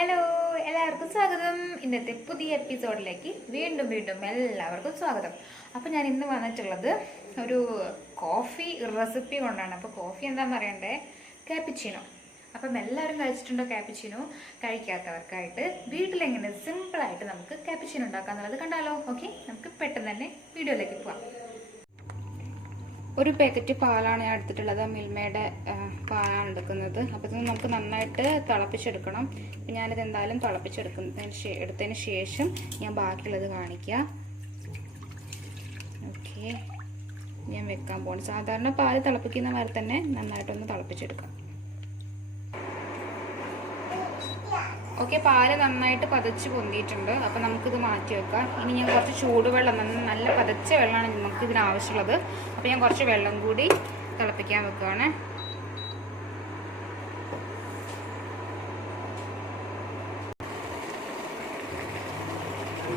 Hello, എല്ലാവർക്കും സ്വാഗതം. ഇന്നത്തെ പുതിയ എപ്പിസോഡിലേക്ക് വീണ്ടും എല്ലാവർക്കും സ്വാഗതം. അപ്പോൾ ഞാൻ ഇന്ന് വന്നിട്ടുള്ളത് ഒരു കോഫി റെസിപ്പി കൊണ്ടാണ്. അപ്പോൾ കോഫി എന്താണെന്ന് അറിയണ്ടേ? കാപ്പിച്ചിനോ. അപ്പം എല്ലാവരും കഴിച്ചിട്ടുണ്ടോ കാപ്പിച്ചിനോ? കഴിക്കാത്തവർക്കായിട്ട് വീട്ടിലെങ്ങനെ സിമ്പിളായിട്ട് നമുക്ക് കാപ്പിച്ചിനോ ഉണ്ടാക്കാന്നുള്ളത് കണ്ടാലോ? ഓക്കെ, നമുക്ക് പെട്ടെന്ന് തന്നെ വീഡിയോയിലേക്ക് പോവാം. ഒരു പാക്കറ്റ് പാലാണ് ഞാൻ എടുത്തിട്ടുള്ളത്. മിൽമയുടെ പാലാണ് എടുക്കുന്നത്. അപ്പോൾ ഇത് നമുക്ക് നന്നായിട്ട് തിളപ്പിച്ചെടുക്കണം. അപ്പോൾ ഞാനിത് എന്തായാലും എടുത്തതിന് ശേഷം ഞാൻ ബാക്കിയുള്ളത് കാണിക്കാം. ഓക്കെ, ഞാൻ വെക്കാൻ പോകണം. സാധാരണ പാല് തിളപ്പിക്കുന്ന മാതിരി തന്നെ നന്നായിട്ടൊന്ന് തിളപ്പിച്ചെടുക്കാം. ഓക്കെ, പാല് നന്നായിട്ട് പതച്ച് പൊന്തിയിട്ടുണ്ട്. അപ്പോൾ നമുക്കിത് മാറ്റി വെക്കാം. ഇനി ഞാൻ കുറച്ച് ചൂടുവെള്ളം, നല്ല പതച്ച വെള്ളമാണ് നമുക്ക് ഇതിന് ആവശ്യമുള്ളത്. അപ്പോൾ ഞാൻ കുറച്ച് വെള്ളം കൂടി തിളപ്പിക്കാൻ വെക്കുകയാണ്.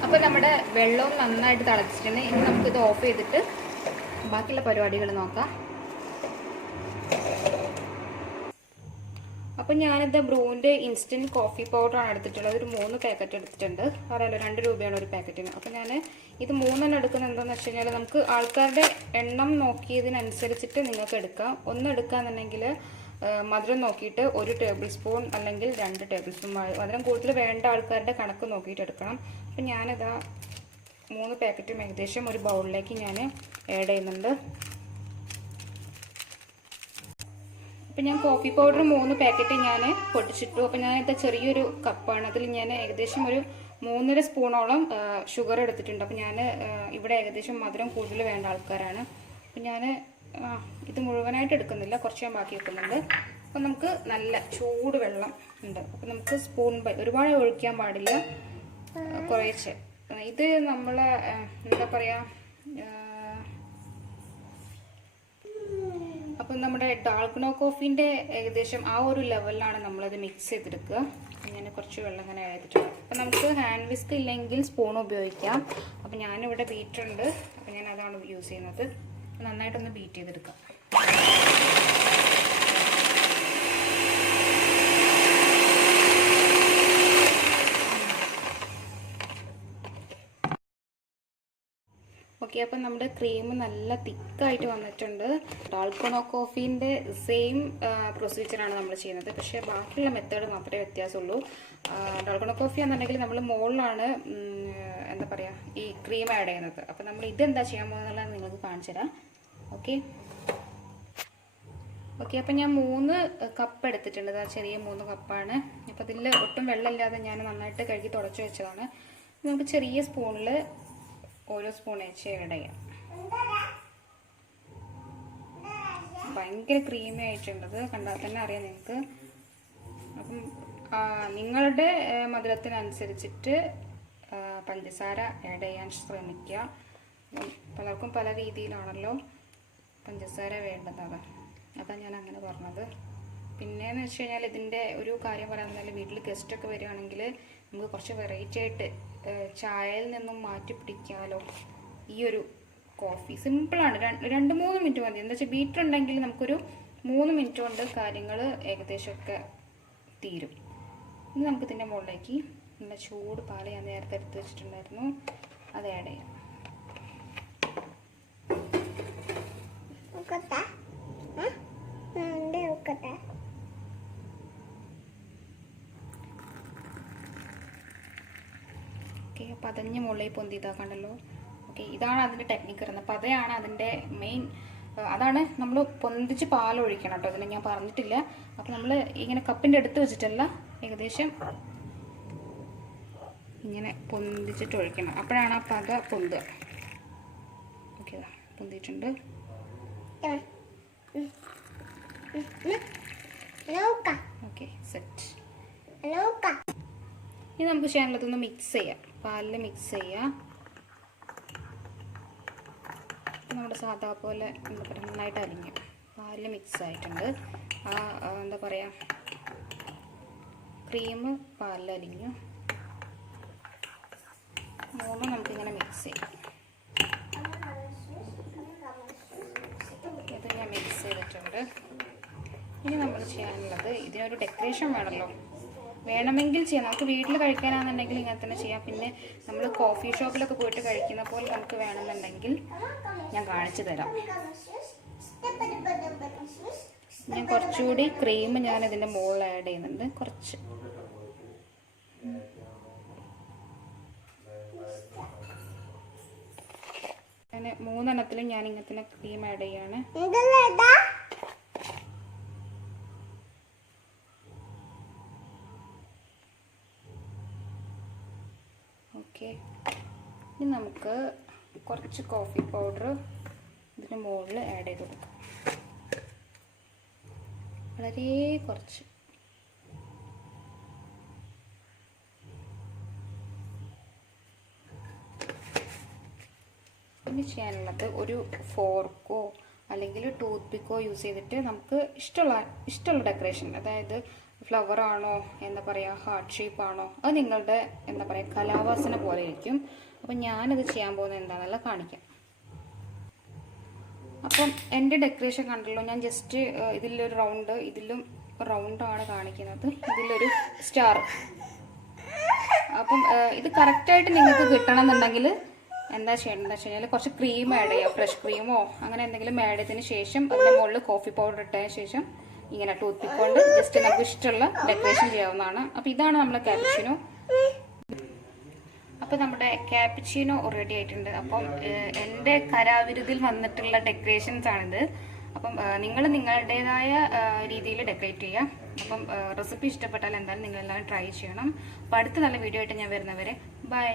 അപ്പോൾ നമ്മുടെ വെള്ളവും നന്നായിട്ട് തിളച്ചിട്ടുണ്ട്. ഇനി നമുക്കിത് ഓഫ് ചെയ്തിട്ട് ബാക്കിയുള്ള പരിപാടികൾ നോക്കാം. അപ്പം ഞാനിത് ബ്രൂവിൻ്റെ ഇൻസ്റ്റൻറ്റ് കോഫി പൗഡറാണ് എടുത്തിട്ടുള്ളത്. ഒരു 3 പാക്കറ്റ് എടുത്തിട്ടുണ്ട്. അറിയാലോ, 2 രൂപയാണ് ഒരു പാക്കറ്റിന്. അപ്പം ഞാൻ ഇത് 3 എടുക്കുന്നത് എന്താണെന്ന് വെച്ച് കഴിഞ്ഞാൽ നമുക്ക് ആൾക്കാരുടെ എണ്ണം നോക്കിയതിനനുസരിച്ചിട്ട് നിങ്ങൾക്ക് എടുക്കാം. ഒന്ന് എടുക്കാന്നുണ്ടെങ്കിൽ മധുരം നോക്കിയിട്ട് 1 ടേബിൾ സ്പൂൺ അല്ലെങ്കിൽ 2 ടേബിൾ സ്പൂൺ. മധുരം കൂടുതൽ വേണ്ട ആൾക്കാരുടെ കണക്ക് നോക്കിയിട്ട് എടുക്കണം. അപ്പം ഞാനിതാ 3 പാക്കറ്റും ഏകദേശം ഒരു ബൗളിലേക്ക് ഞാൻ ആഡ് ചെയ്യുന്നുണ്ട്. അപ്പം ഞാൻ കോഫി പൗഡർ 3 പാക്കറ്റ് ഞാൻ പൊട്ടിച്ചിട്ടു. അപ്പം ഞാനിത് ചെറിയൊരു കപ്പാണ്. അതിൽ ഞാൻ ഏകദേശം ഒരു 3.5 സ്പൂണോളം ഷുഗർ എടുത്തിട്ടുണ്ട്. അപ്പം ഞാൻ ഇവിടെ ഏകദേശം മധുരം കൂടുതൽ വേണ്ട ആൾക്കാരാണ്. അപ്പം ഞാൻ ഇത് മുഴുവനായിട്ട് എടുക്കുന്നില്ല, കുറച്ച് ഞാൻ ബാക്കി വെക്കുന്നുണ്ട്. അപ്പം നമുക്ക് നല്ല ചൂട് വെള്ളം ഉണ്ട്. അപ്പം നമുക്ക് സ്പൂൺ ഒരുപാട് ഒഴിക്കാൻ പാടില്ല, കുറേശ്ശെ. ഇത് നമ്മളെ എന്താ പറയുക, അപ്പം നമ്മുടെ ഡാൾഗുണോ കോഫീൻ്റെ ഏകദേശം ആ ഒരു ലെവലിലാണ് നമ്മളത് മിക്സ് ചെയ്തെടുക്കുക. ഞാൻ കുറച്ച് വെള്ളം ഇങ്ങനെ ആയിട്ടുണ്ട്. അപ്പം നമുക്ക് ഹാൻഡ് വിസ്ക് ഇല്ലെങ്കിൽ സ്പൂൺ ഉപയോഗിക്കാം. അപ്പം ഞാനിവിടെ ബീറ്ററുണ്ട്. അപ്പം ഞാൻ അതാണ് യൂസ് ചെയ്യുന്നത്. നന്നായിട്ടൊന്ന് ബീറ്റ് ചെയ്തെടുക്കാം. ഓക്കെ, അപ്പം നമ്മുടെ ക്രീം നല്ല തിക്കായിട്ട് വന്നിട്ടുണ്ട്. ഡാൾഗുണോ കോഫീൻ്റെ സെയിം പ്രൊസീജിയറാണ് നമ്മൾ ചെയ്യുന്നത്. പക്ഷേ ബാക്കിയുള്ള മെത്തേഡ് മാത്രമേ വ്യത്യാസമുള്ളൂ. ഡാൾഗുണോ കോഫി എന്നുണ്ടെങ്കിൽ നമ്മൾ മുകളിലാണ് എന്താ പറയുക ഈ ക്രീം ആഡ് ചെയ്യുന്നത്. അപ്പം നമ്മൾ ഇതെന്താ ചെയ്യാൻ പോകുന്നതെന്നുള്ളത് നിങ്ങൾക്ക് കാണിച്ചു തരാം. ഓക്കെ ഓക്കെ അപ്പം ഞാൻ 3 കപ്പ് എടുത്തിട്ടുണ്ട്. ചെറിയ 3 കപ്പാണ്. അപ്പം ഇതിൽ ഒട്ടും വെള്ളമില്ലാതെ ഞാൻ നന്നായിട്ട് കഴുകി തുടച്ച് വെച്ചതാണ്. നമുക്ക് ചെറിയ സ്പൂണിൽ ഓരോ സ്പൂൺ വെച്ച് ആഡ് ചെയ്യാം. ഭയങ്കര ക്രീമി ആയിട്ടുള്ളത് കണ്ടാൽ തന്നെ അറിയാം നിങ്ങൾക്ക്. അപ്പം നിങ്ങളുടെ മധുരത്തിനനുസരിച്ചിട്ട് പഞ്ചസാര ആഡ് ചെയ്യാൻ ശ്രമിക്കുക. പലർക്കും പല രീതിയിലാണല്ലോ പഞ്ചസാര വേണ്ടത്. അതാണ് ഞാൻ അങ്ങനെ പറഞ്ഞത്. പിന്നെയെന്ന് വെച്ച് കഴിഞ്ഞാൽ ഇതിൻ്റെ ഒരു കാര്യം പറയാമെന്നാൽ വീട്ടിൽ ഗസ്റ്റൊക്കെ വരികയാണെങ്കിൽ നമുക്ക് കുറച്ച് വെറൈറ്റി ആയിട്ട് ചായയിൽ നിന്നും മാറ്റി പിടിക്കാമല്ലോ ഈ ഒരു കോഫി. സിമ്പിളാണ്. 2-3 മിനിറ്റ് മതി. എന്താ വെച്ചാൽ ബീറ്റർ ഉണ്ടെങ്കിൽ നമുക്കൊരു 3 മിനിറ്റ് കൊണ്ട് കാര്യങ്ങൾ ഏകദേശമൊക്കെ തീരും. ഇനി നമുക്ക് ഇതിൻ്റെ മുകളിലേക്ക് നല്ല ചൂട് പാല് ഞാൻ നേരത്തെ എടുത്ത് വെച്ചിട്ടുണ്ടായിരുന്നു, അത് ആഡ് ചെയ്യാം. ഓക്കെ, പതഞ്ഞ മുകളിൽ പൊന്തി ഇതാക്കണ്ടല്ലോ. ഓക്കെ, ഇതാണ് അതിൻ്റെ ടെക്നിക്ക് വരുന്നത്. പതയാണ് അതിൻ്റെ മെയിൻ. അതാണ് നമ്മൾ പൊന്തിച്ച് പാലൊഴിക്കണം കേട്ടോ. അതിന് ഞാൻ പറഞ്ഞിട്ടില്ല. അപ്പോൾ നമ്മൾ ഇങ്ങനെ കപ്പിൻ്റെ അടുത്ത് വെച്ചിട്ടല്ല, ഏകദേശം ഇങ്ങനെ പൊന്തിച്ചിട്ട് ഒഴിക്കണം. അപ്പോഴാണ് ആ പത പൊന്തുക. ഓക്കെ, പൊന്തിയിട്ടുണ്ട്. Okay, set. ഇനി നമുക്ക് ചെയ്യാനുള്ളതൊന്ന് മിക്സ് ചെയ്യാം. പാലിൽ മിക്സ് ചെയ്യാം. നമ്മുടെ സാധാ പോലെ എന്താ പറയുക നന്നായിട്ട് അലിഞ്ഞു. പാലിൽ മിക്സ് ആയിട്ടുണ്ട്. എന്താ പറയുക ക്രീം പാലിൽ അലിഞ്ഞു. 3 നമുക്കിങ്ങനെ മിക്സ് ചെയ്യാം. ഇത് ഞാൻ മിക്സ് ചെയ്തിട്ടുണ്ട്. ഇനി നമ്മൾ ചെയ്യാനുള്ളത് ഇതിനൊരു ഡെക്കറേഷൻ വേണമല്ലോ. വേണമെങ്കിൽ ചെയ്യാം. നമുക്ക് വീട്ടിൽ കഴിക്കാനാണെന്നുണ്ടെങ്കിൽ ഇങ്ങനെ തന്നെ ചെയ്യാം. പിന്നെ നമ്മൾ കോഫി ഷോപ്പിലൊക്കെ പോയിട്ട് കഴിക്കുന്ന പോലെ നമുക്ക് വേണമെന്നുണ്ടെങ്കിൽ ഞാൻ കാണിച്ചു തരാം. ഞാൻ കുറച്ചുകൂടി ക്രീം ഞാൻ ഇതിൻ്റെ മുകളിൽ ആഡ് ചെയ്യുന്നുണ്ട്. കുറച്ച് അങ്ങനെ 3 എണ്ണത്തിലും ഞാൻ ഇങ്ങനെ തന്നെ ക്രീം ആഡ് ചെയ്യാണ്. ഓക്കെ, ഇനി നമുക്ക് കുറച്ച് കോഫി പൗഡർ ഇതിന് മുകളിൽ ആഡ് ചെയ്ത് കൊടുക്കാം. വളരെ കുറച്ച്. ഇനി ചെയ്യാനുള്ളത് ഒരു ഫോർക്കോ അല്ലെങ്കിൽ ടൂത്ത് പിക്കോ യൂസ് ചെയ്തിട്ട് നമുക്ക് ഇഷ്ടമുള്ള ഡെക്കറേഷൻ, അതായത് ഫ്ലവർ ആണോ എന്താ പറയുക, ഹാർട്ട് ഷേപ്പ് ആണോ, അത് നിങ്ങളുടെ എന്താ പറയുക കലാവാസന പോലെ ഇരിക്കും. അപ്പം ഞാനത് ചെയ്യാൻ പോകുന്നത് എന്താണെന്നുള്ള കാണിക്കാം. അപ്പം എൻ്റെ ഡെക്കറേഷൻ കണ്ടല്ലോ, ഞാൻ ജസ്റ്റ് ഇതിലൊരു റൗണ്ട്, ഇതിലും റൗണ്ടാണ് കാണിക്കുന്നത്, ഇതിലൊരു സ്റ്റാർ. അപ്പം ഇത് കറക്റ്റായിട്ട് നിങ്ങൾക്ക് കിട്ടണമെന്നുണ്ടെങ്കിൽ എന്താ ചെയ്യേണ്ടതെന്ന് വെച്ച് കഴിഞ്ഞാൽ കുറച്ച് ക്രീം ആഡ് ചെയ്യുക, ഫ്രഷ് ക്രീമോ അങ്ങനെ എന്തെങ്കിലും ആഡ് ചെയ്തതിന് ശേഷം അതിൻ്റെ മുകളിൽ കോഫി പൗഡർ ഇട്ടതിന് ശേഷം ഇങ്ങനെ ടൂത്ത് പിക്ക് കൊണ്ട് ജസ്റ്റ് നമുക്ക് ഇഷ്ടമുള്ള ഡെക്കറേഷൻ ചെയ്യാവുന്നതാണ്. അപ്പോൾ ഇതാണ് നമ്മളെ ക്യാപ്ച്ചിനോ. അപ്പോൾ നമ്മുടെ ക്യാപ്ച്ചിനോ റെഡി ആയിട്ടുണ്ട്. അപ്പം എൻ്റെ കലാവിരുതിൽ വന്നിട്ടുള്ള ഡെക്കറേഷൻസ് ആണിത്. അപ്പം നിങ്ങൾ നിങ്ങളുടേതായ രീതിയിൽ ഡെക്കറേറ്റ് ചെയ്യുക. അപ്പം റെസിപ്പി ഇഷ്ടപ്പെട്ടാൽ എന്തായാലും നിങ്ങളെല്ലാവരും ട്രൈ ചെയ്യണം. അപ്പോൾ അടുത്ത നല്ല വീഡിയോ ആയിട്ട് ഞാൻ വരുന്നവരെ ബൈ.